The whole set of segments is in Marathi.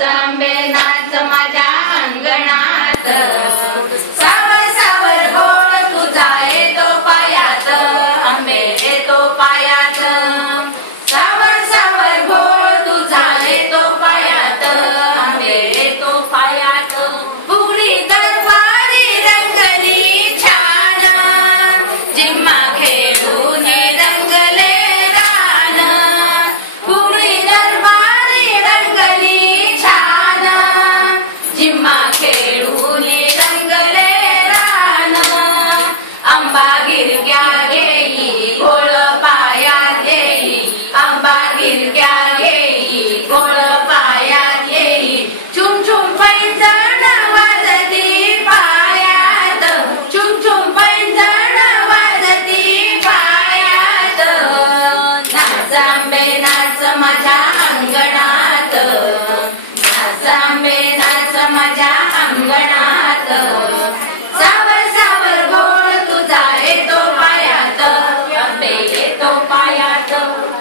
आंबे नाच माझ्या अंगणात, सावर सावर गोड तुझा येतो पायात, आंबे येतो पायात, सावर सावर गोड तुझा येतो पायात, आंबे येतो पायात. फुगडी दरबारी रंगली छान, जिम्मा खेळून रंगले रान, फुगडी दरबारी रंगली छान, जिम्मा खेळून रंगले रान. आंबा गिरग्या घेई गोळ पायात येई, आंबा गिरग्या घेई गोळ पायात येई. चुम चुम पैंजण वाजती पायात, चुम चुम पैंजण वाजती पायात. नाच आंबे नाच माझ्या अंगणात, नाच आंबे नाच माझ्या अंगणात, सावर सावर गोड तुझा येतो पायात, आंबे येतो पायात.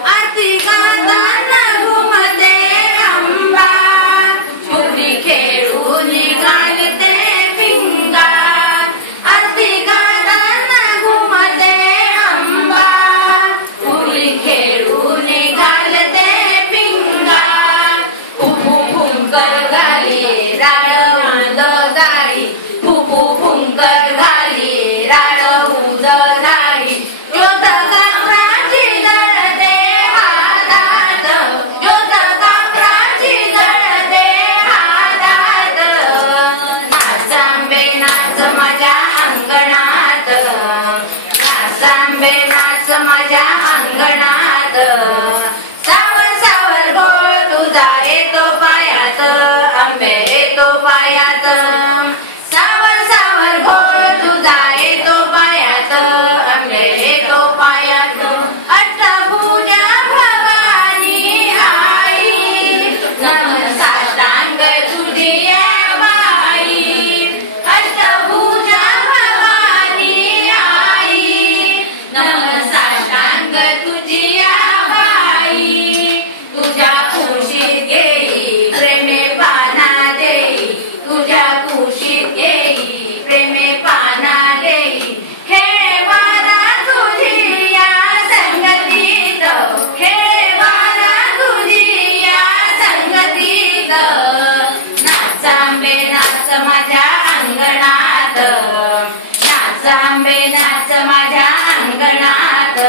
आरती गाताना घुमते अंबा, फुगडी खेळून घालते पिंगा. आरती गाताना घुमते अंबा, फुगडी खेळून घालते पिंगा. फुफू फुंकर घाली राळ उद गाडी, फुफू फुंकर घाली राळ उद गाडी. कापराची जळते हातात, कापराची जळते हातात. नाच आंबे नाच माझ्या अंगणात, नाच आंबे नाच माझ्या अंगणात, सावर सावर गोळ तुझा येतो पायात, आंबे येतो पायात, सावर सावर गोळ तुझा येतो पायात, आंबे येतो पायात. अष्टभुजा भवानी आई, नमन साष्टांग तुझी बाई. अष्टभुजा भवानी आई, नमन साष्टांग तुझी बाई. तुझ्या कुशीत घेई प्रेमे पाना देई, तुझ्या कुशीत घेई प्रेमे पाना देई. खेळ बारा तुझी या संगतीत, खेळ बारा तुझी या संगतीत. नाच आंबे नाच माझ्या अंगणात, नाच आंबे नाच माझ्या अंगणात.